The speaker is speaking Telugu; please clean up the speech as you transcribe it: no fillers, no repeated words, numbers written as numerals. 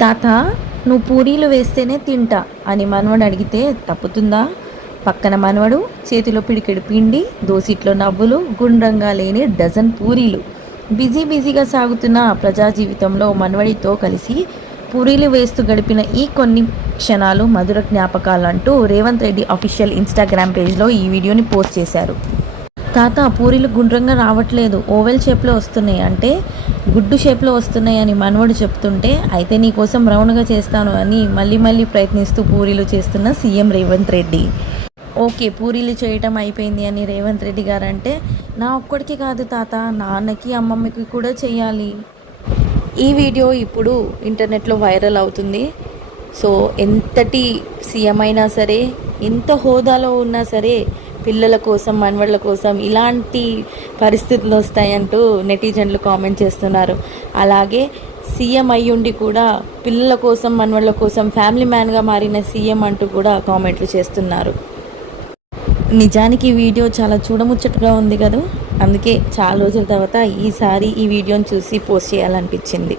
తాత, నువ్వు పూరీలు వేస్తేనే తింటా అని మనవడు అడిగితే తప్పుతుందా? పక్కన మనవడు చేతిలో పిడికెడు పిండి, దోసిట్లో నవ్వులు, గుండ్రంగా లేని డజన్ పూరీలు. బిజీగా సాగుతున్న ప్రజా జీవితంలో మనవడితో కలిసి పూరీలు వేస్తూ గడిపిన ఈ కొన్ని క్షణాలు మధుర జ్ఞాపకాలంటూ రేవంత్ రెడ్డి అఫీషియల్ ఇన్స్టాగ్రామ్ పేజ్లో ఈ వీడియోని పోస్ట్ చేశారు. తాత, పూరీలు గుండ్రంగా రావట్లేదు, ఓవెల్ షేప్లో వస్తున్నాయి అంటే గుడ్డు షేప్లో వస్తున్నాయి అని మనవడు చెప్తుంటే, అయితే నీకోసం రౌండ్గా చేస్తాను అని మళ్ళీ ప్రయత్నిస్తూ పూరీలు చేస్తున్న సీఎం రేవంత్ రెడ్డి. ఓకే, పూరీలు చేయటం అయిపోయింది అని రేవంత్ రెడ్డి గారు అంటే, నా ఒక్కడికి కాదు తాత, నాన్నకి అమ్మమ్మకి కూడా చేయాలి. ఈ వీడియో ఇప్పుడు ఇంటర్నెట్లో వైరల్ అవుతుంది. సో ఎంతటి సీఎం అయినా సరే, ఎంత హోదాలో ఉన్నా సరే, పిల్లల కోసం, మనవళ్ళ కోసం ఇలాంటి పరిస్థితులు వస్తాయంటూ నెటిజన్లు కామెంట్ చేస్తున్నారు. అలాగే సీఎం అయ్యుండి కూడా పిల్లల కోసం, మనవళ్ళ కోసం ఫ్యామిలీ మ్యాన్గా మారిన సీఎం అంటూ కూడా కామెంట్లు చేస్తున్నారు. నిజానికి ఈ వీడియో చాలా చూడముచ్చటగా ఉంది కదా, అందుకే చాలా రోజుల తర్వాత ఈసారి ఈ వీడియోని చూసి పోస్ట్ చేయాలనిపించింది.